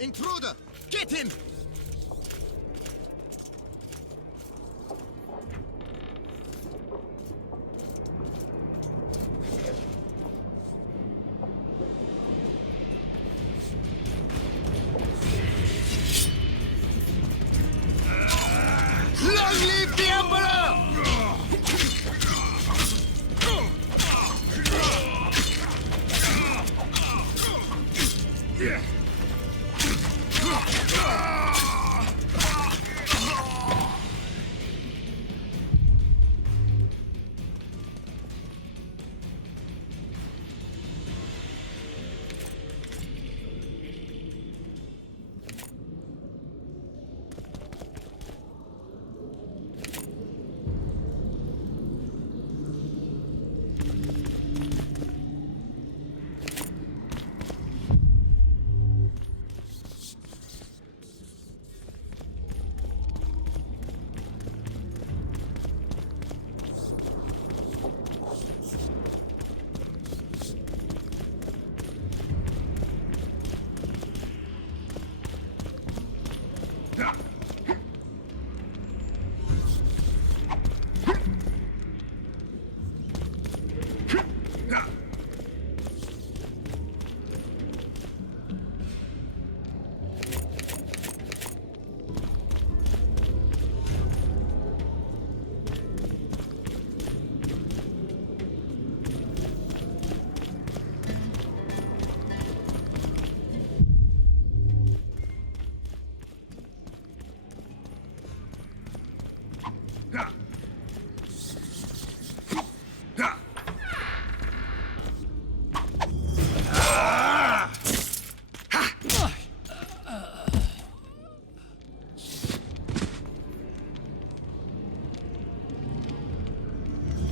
Intruder! Get him! Long live the Emperor!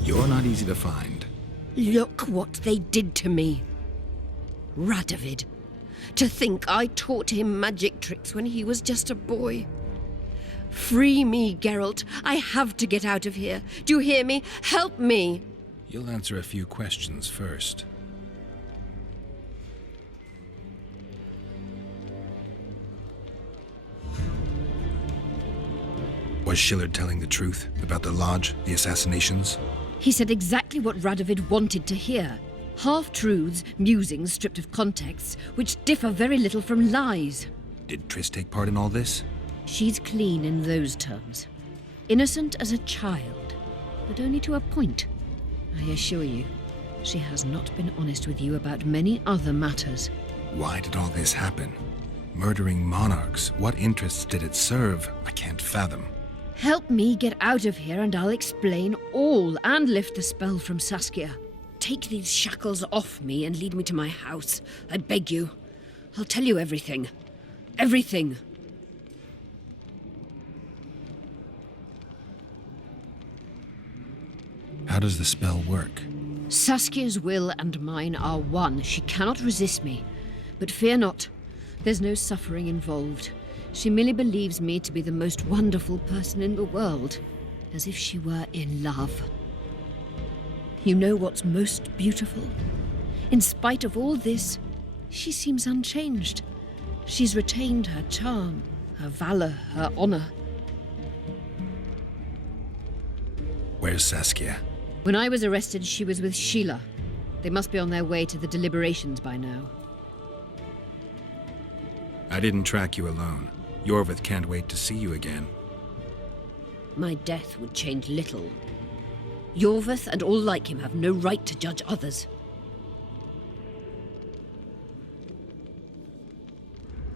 You're not easy to find. Look what they did to me. Radovid. To think I taught him magic tricks when he was just a boy. Free me, Geralt. I have to get out of here. Do you hear me? Help me! You'll answer a few questions first. Was Shillard telling the truth about the Lodge, the assassinations? He said exactly what Radovid wanted to hear. Half-truths, musings stripped of context, which differ very little from lies. Did Triss take part in all this? She's clean in those terms. Innocent as a child, but only to a point. I assure you, she has not been honest with you about many other matters. Why did all this happen? Murdering monarchs, what interests did it serve? I can't fathom. Help me get out of here and I'll explain all and lift the spell from Saskia. Take these shackles off me and lead me to my house. I beg you. I'll tell you everything. Everything. How does the spell work? Saskia's will and mine are one. She cannot resist me. But fear not. There's no suffering involved. She merely believes me to be the most wonderful person in the world, as if she were in love. You know what's most beautiful? In spite of all this, she seems unchanged. She's retained her charm, her valor, her honor. Where's Saskia? When I was arrested, she was with Sheila. They must be on their way to the deliberations by now. I didn't track you alone. Yorvith can't wait to see you again. My death would change little. Yorvith and all like him have no right to judge others.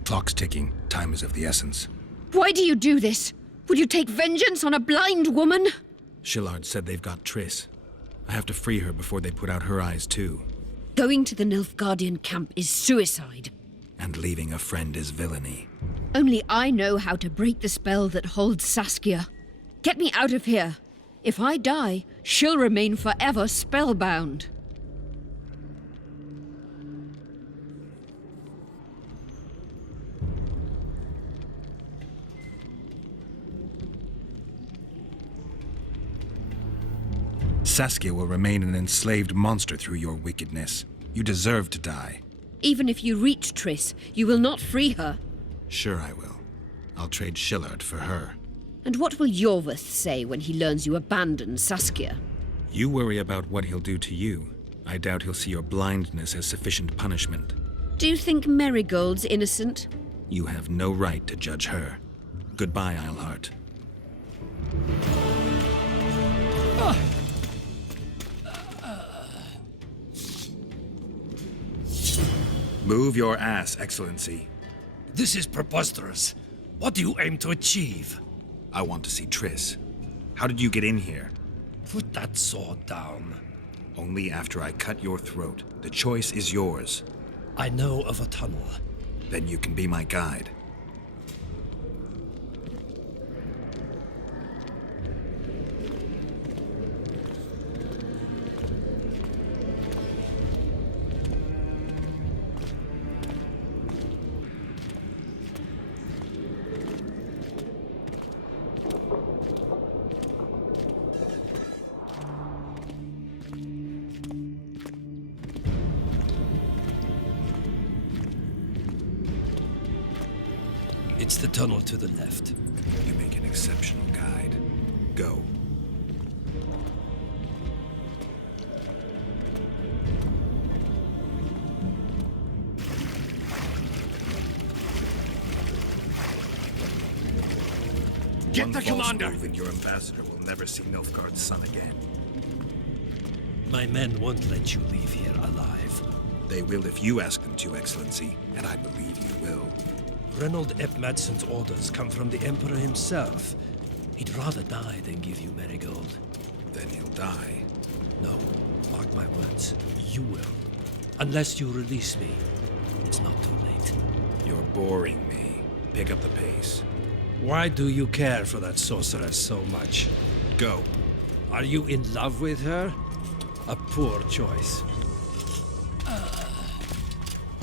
Clock's ticking. Time is of the essence. Why do you do this? Would you take vengeance on a blind woman? Shillard said they've got Triss. I have to free her before they put out her eyes too. Going to the Nilfgaardian camp is suicide. And leaving a friend is villainy. Only I know how to break the spell that holds Saskia. Get me out of here. If I die, she'll remain forever spellbound. Saskia will remain an enslaved monster through your wickedness. You deserve to die. Even if you reach Triss, you will not free her. Sure I will. I'll trade Shillard for her. And what will Yorveth say when he learns you abandoned Saskia? You worry about what he'll do to you. I doubt he'll see your blindness as sufficient punishment. Do you think Marigold's innocent? You have no right to judge her. Goodbye, Eilhart. Move your ass, Excellency. This is preposterous. What do you aim to achieve? I want to see Triss. How did you get in here? Put that sword down. Only after I cut your throat. The choice is yours. I know of a tunnel. Then you can be my guide. It's the tunnel to the left. You make an exceptional guide. Go. Get One the false commander! move and your ambassador will never see Nilfgaard's son again. My men won't let you leave here alive. They will if you ask them to, Excellency, and I believe you will. Reynold Ep Madsen's orders come from the Emperor himself. He'd rather die than give you Marigold. Then he'll die. No, mark my words. You will. Unless you release me. It's not too late. You're boring me. Pick up the pace. Why do you care for that sorceress so much? Go. Are you in love with her? A poor choice.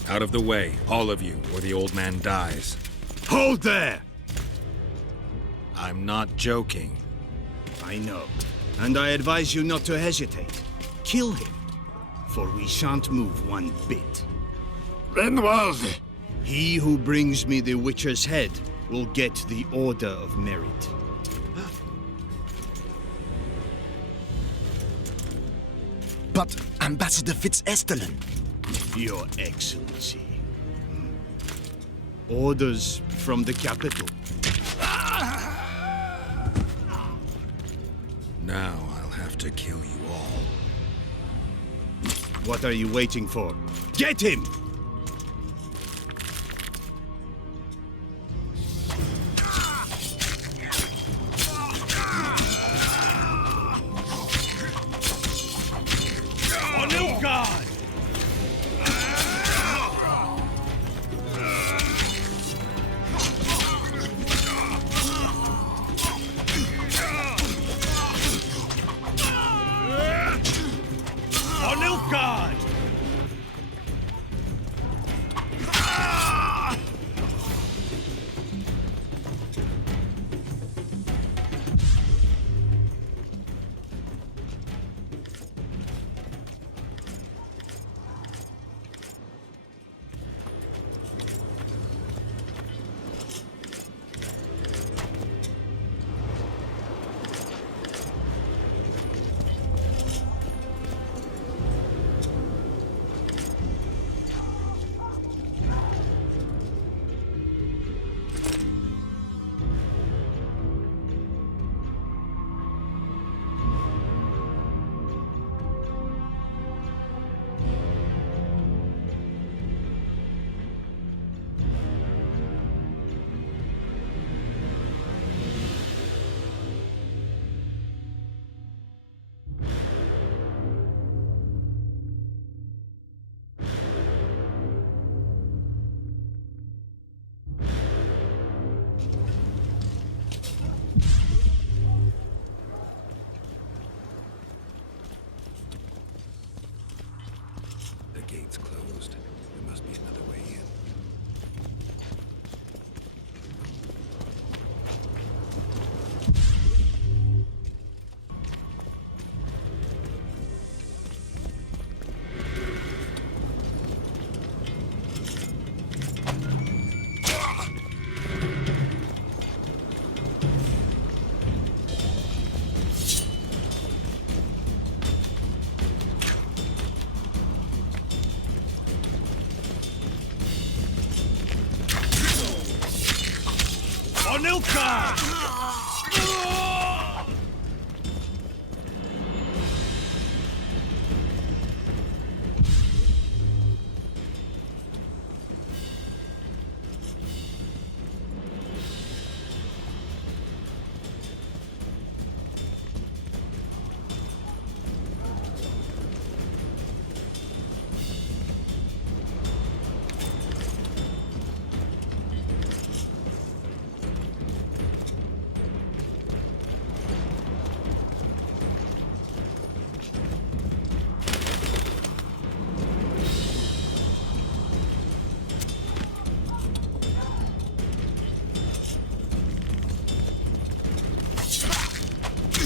Out of the way, all of you, or the old man dies. Hold there! I'm not joking. I know. And I advise you not to hesitate. Kill him. For we shan't move one bit. Renwald! He who brings me the Witcher's head will get the Order of Merit. But Ambassador Fitz-Estellen... Your Excellency. Orders from the capital. Now I'll have to kill you all. What are you waiting for? Get him! On Nilfgaard! On Nilfgaard!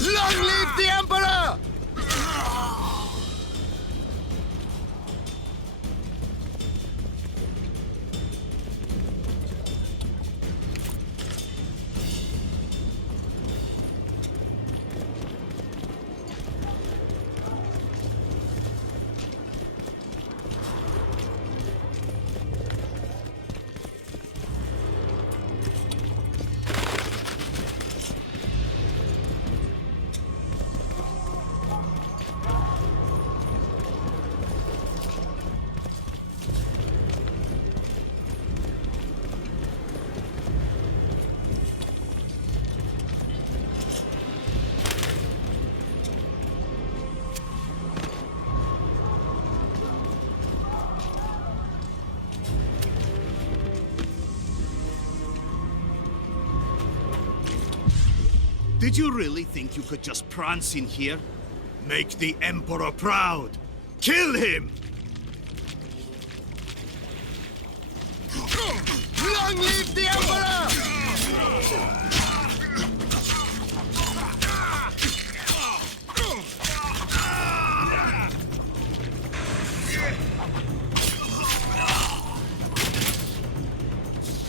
Long live the Emperor! Did you really think you could just prance in here? Make the Emperor proud! Kill him! Long live the Emperor!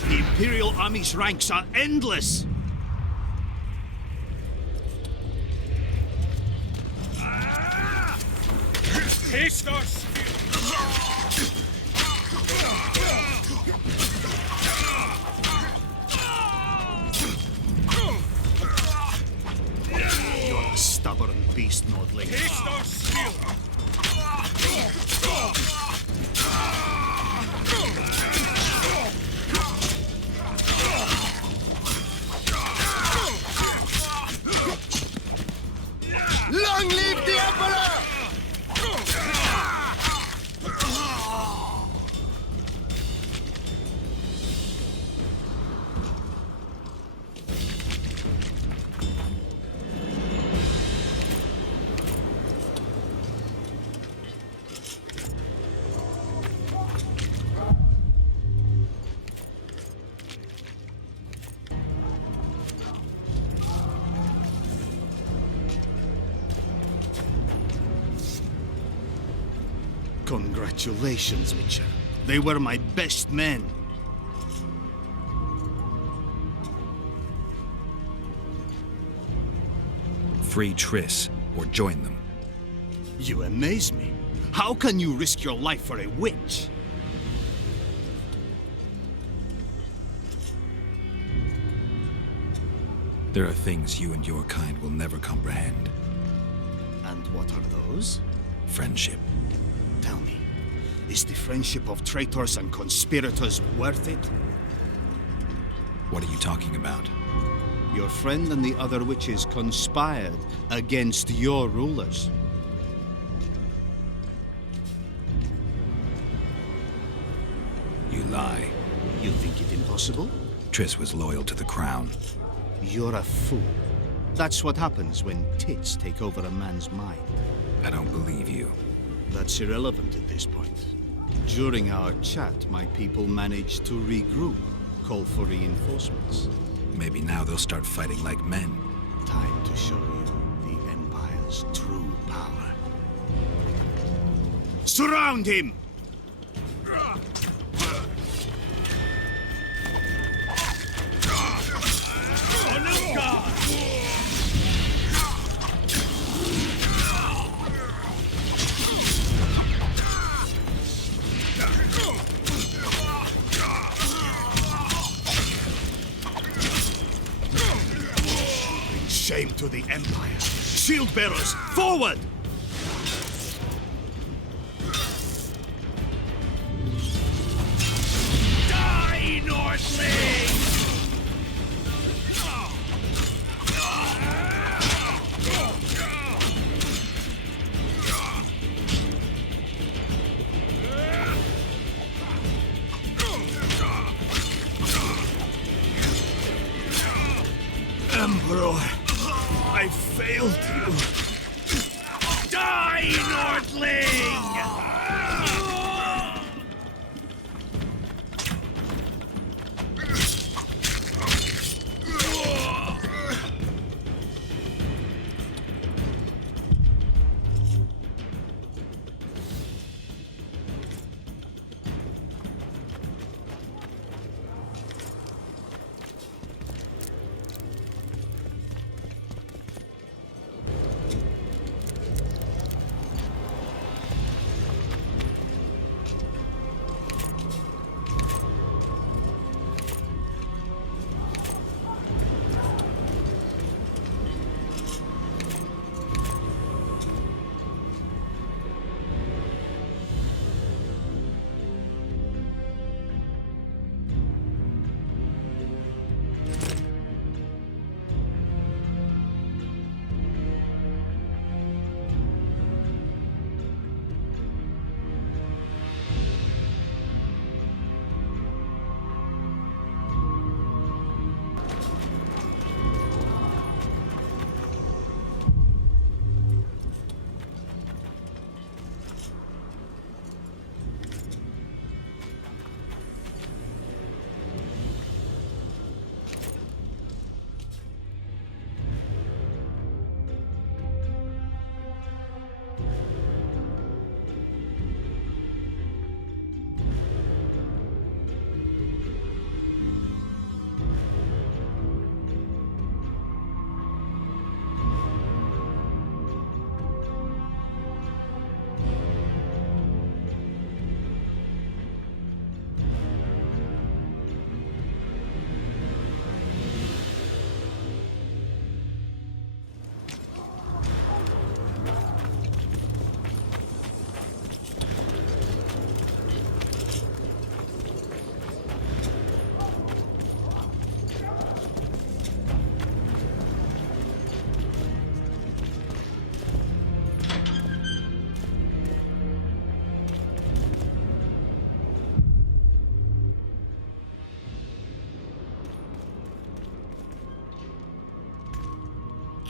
The Imperial Army's ranks are endless! Taste our You're a stubborn beast, Nordling. Taste our skill! Long live the Emperor! Congratulations, Witcher. They were my best men. Free Triss, or join them. You amaze me. How can you risk your life for a witch? There are things you and your kind will never comprehend. And what are those? Friendship. Tell me, is the friendship of traitors and conspirators worth it? What are you talking about? Your friend and the other witches conspired against your rulers. You lie. You think it impossible? Triss was loyal to the crown. You're a fool. That's what happens when tits take over a man's mind. I don't believe you. That's irrelevant at this point. During our chat, my people managed to regroup, call for reinforcements. Maybe now they'll start fighting like men. Time to show you the Empire's true power. Surround him! shame to the Empire. Shield bearers, forward! Die, Northling! Emperor, I failed you. Die, Nordling!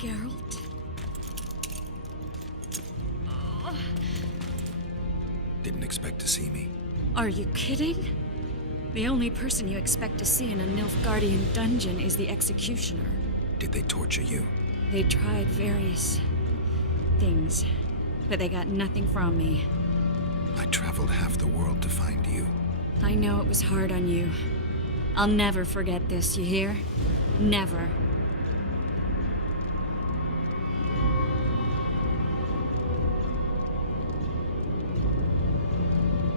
Geralt? Didn't expect to see me. Are you kidding? The only person you expect to see in a Nilfgaardian dungeon is the Executioner. Did they torture you? They tried various things, but they got nothing from me. I traveled half the world to find you. I know it was hard on you. I'll never forget this, you hear? Never.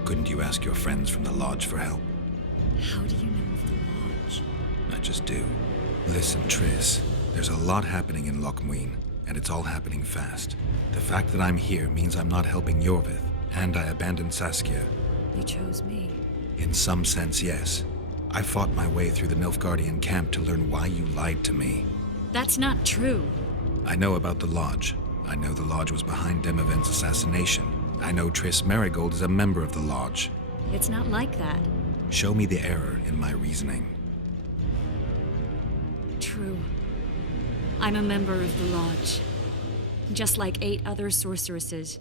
Couldn't you ask your friends from the Lodge for help? How do you know of the Lodge? I just do. Listen, Triss, there's a lot happening in Lochmuin, and it's all happening fast. The fact that I'm here means I'm not helping Yorvith, and I abandoned Saskia. You chose me. In some sense, yes. I fought my way through the Nilfgaardian camp to learn why you lied to me. That's not true. I know about the Lodge. I know the Lodge was behind Demavend's assassination. I know Triss Merigold is a member of the Lodge. It's not like that. Show me the error in my reasoning. True. I'm a member of the Lodge. Just like 8 other sorceresses.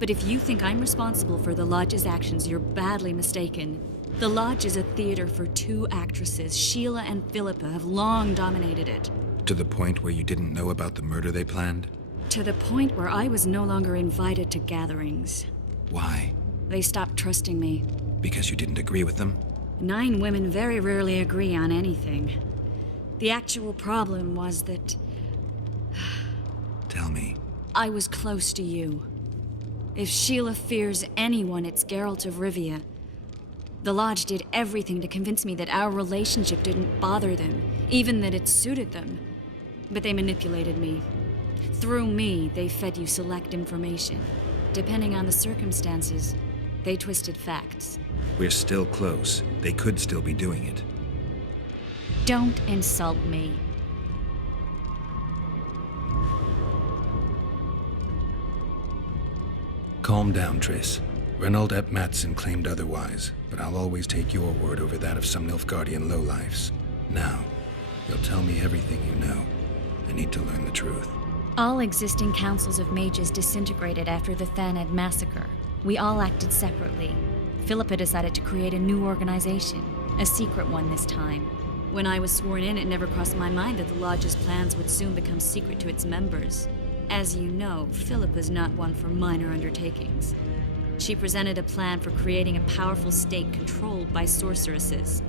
But if you think I'm responsible for the Lodge's actions, you're badly mistaken. The Lodge is a theater for 2 actresses. Sheila and Philippa have long dominated it. To the point where you didn't know about the murder they planned? To the point where I was no longer invited to gatherings. Why? They stopped trusting me. Because you didn't agree with them? 9 women very rarely agree on anything. The actual problem was that Tell me. I was close to you. If Sheila fears anyone, it's Geralt of Rivia. The Lodge did everything to convince me that our relationship didn't bother them, even that it suited them. But they manipulated me. Through me, they fed you select information. Depending on the circumstances, they twisted facts. We're still close. They could still be doing it. Don't insult me. Calm down, Triss. Reynold Ep Matson claimed otherwise, but I'll always take your word over that of some Nilfgaardian lowlifes. Now, you'll tell me everything you know. I need to learn the truth. All existing councils of mages disintegrated after the Thaned massacre. We all acted separately. Philippa decided to create a new organization, a secret one this time. When I was sworn in, it never crossed my mind that the Lodge's plans would soon become secret to its members. As you know, Philippa's not one for minor undertakings. She presented a plan for creating a powerful state controlled by sorceresses.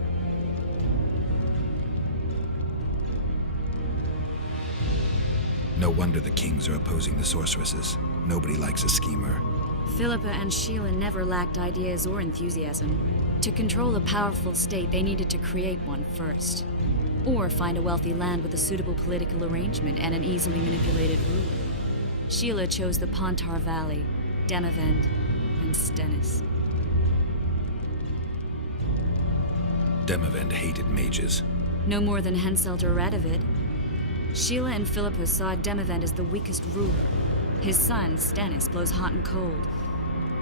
No wonder the kings are opposing the sorceresses. Nobody likes a schemer. Philippa and Sheila never lacked ideas or enthusiasm. To control a powerful state, they needed to create one first. Or find a wealthy land with a suitable political arrangement and an easily manipulated ruler. Sheila chose the Pontar Valley, Demavend, and Stennis. Demavend hated mages. No more than Henselt or Radovid. Sheila and Philippa saw Demavend as the weakest ruler. His son, Stennis, blows hot and cold.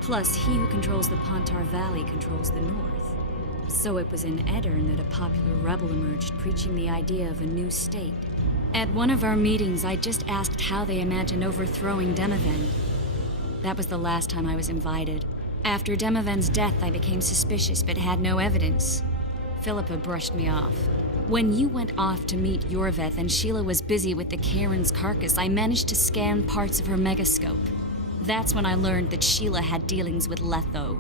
Plus, he who controls the Pontar Valley controls the north. So it was in Aedirn that a popular rebel emerged, preaching the idea of a new state. At one of our meetings, I just asked how they imagined overthrowing Demavend. That was the last time I was invited. After Demavend's death, I became suspicious but had no evidence. Philippa brushed me off. When you went off to meet Yorveth and Sheila was busy with the Karen's carcass, I managed to scan parts of her megascope. That's when I learned that Sheila had dealings with Letho.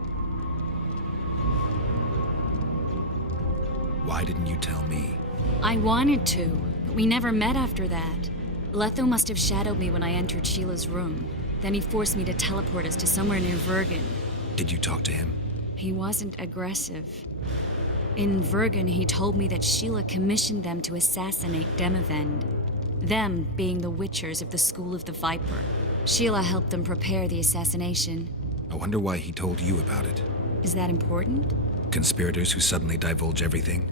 Why didn't you tell me? I wanted to, but we never met after that. Letho must have shadowed me when I entered Sheila's room. Then he forced me to teleport us to somewhere near Vergen. Did you talk to him? He wasn't aggressive. In Vergen, he told me that Sheila commissioned them to assassinate Demavend. Them being the Witchers of the School of the Viper. Sheila helped them prepare the assassination. I wonder why he told you about it. Is that important? Conspirators who suddenly divulge everything?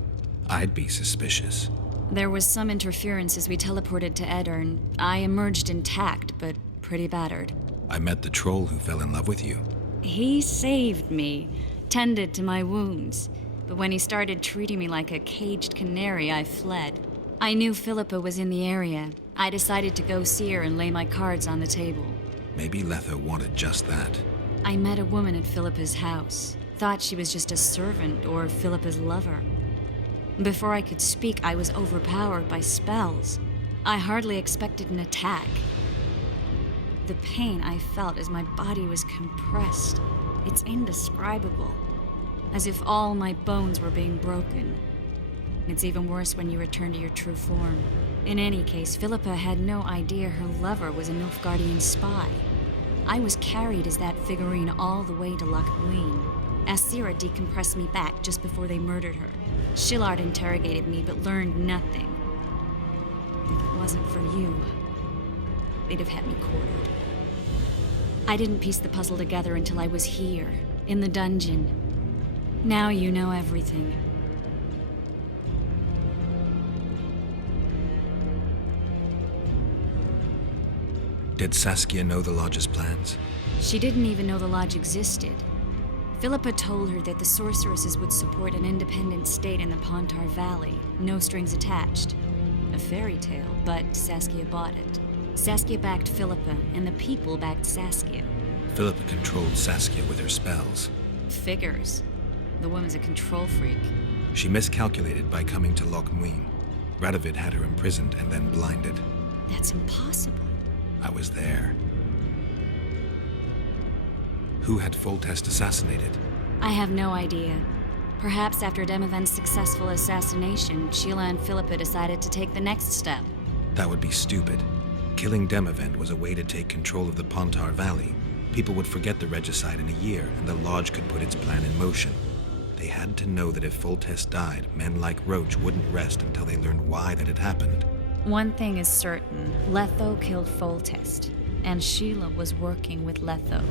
I'd be suspicious. There was some interference as we teleported to Aedirn. I emerged intact, but pretty battered. I met the troll who fell in love with you. He saved me, tended to my wounds. But when he started treating me like a caged canary, I fled. I knew Philippa was in the area. I decided to go see her and lay my cards on the table. Maybe Letho wanted just that. I met a woman at Philippa's house. Thought she was just a servant or Philippa's lover. Before I could speak, I was overpowered by spells. I hardly expected an attack. The pain I felt as my body was compressed, it's indescribable. As if all my bones were being broken. It's even worse when you return to your true form. In any case, Philippa had no idea her lover was a Nilfgaardian spy. I was carried as that figurine all the way to Loch Muin. Asira decompressed me back just before they murdered her. Shillard interrogated me but learned nothing. If it wasn't for you, they'd have had me quartered. I didn't piece the puzzle together until I was here, in the dungeon. Now you know everything. Did Saskia know the Lodge's plans? She didn't even know the Lodge existed. Philippa told her that the sorceresses would support an independent state in the Pontar Valley, no strings attached. A fairy tale, but Saskia bought it. Saskia backed Philippa, and the people backed Saskia. Philippa controlled Saskia with her spells. Figures. The woman's a control freak. She miscalculated by coming to Loch Muin. Radovid had her imprisoned and then blinded. That's impossible. I was there. Who had Foltest assassinated? I have no idea. Perhaps after Demavend's successful assassination, Sheila and Philippa decided to take the next step. That would be stupid. Killing Demavend was a way to take control of the Pontar Valley. People would forget the regicide in a year, and the Lodge could put its plan in motion. They had to know that if Foltest died, men like Roach wouldn't rest until they learned why that had happened. One thing is certain. Letho killed Foltest, and Sheila was working with Letho.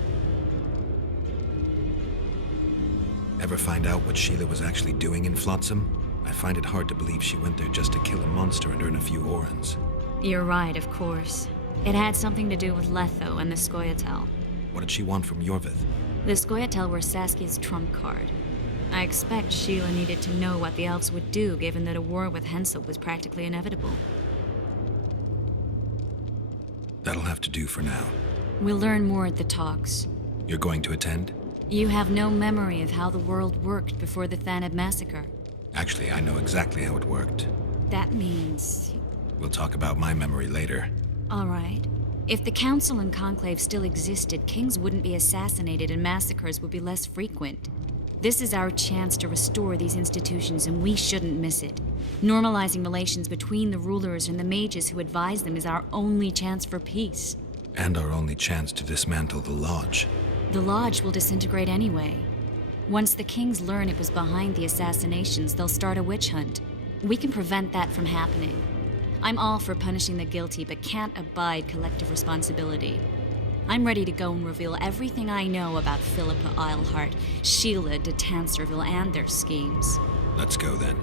Ever find out what Sheila was actually doing in Flotsam? I find it hard to believe she went there just to kill a monster and earn a few orans. You're right, of course. It had something to do with Letho and the Scoia'tael. What did she want from Yorvith? The Scoia'tael were Saskia's trump card. I expect Sheila needed to know what the elves would do, given that a war with Hensel was practically inevitable. That'll have to do for now. We'll learn more at the talks. You're going to attend? You have no memory of how the world worked before the Thaneb massacre. Actually, I know exactly how it worked. That means... We'll talk about my memory later. All right. If the Council and Conclave still existed, kings wouldn't be assassinated and massacres would be less frequent. This is our chance to restore these institutions, and we shouldn't miss it. Normalizing relations between the rulers and the mages who advise them is our only chance for peace. And our only chance to dismantle the Lodge. The Lodge will disintegrate anyway. Once the kings learn it was behind the assassinations, they'll start a witch hunt. We can prevent that from happening. I'm all for punishing the guilty, but can't abide collective responsibility. I'm ready to go and reveal everything I know about Philippa Eilhart, Sheila de Tanserville, and their schemes. Let's go then.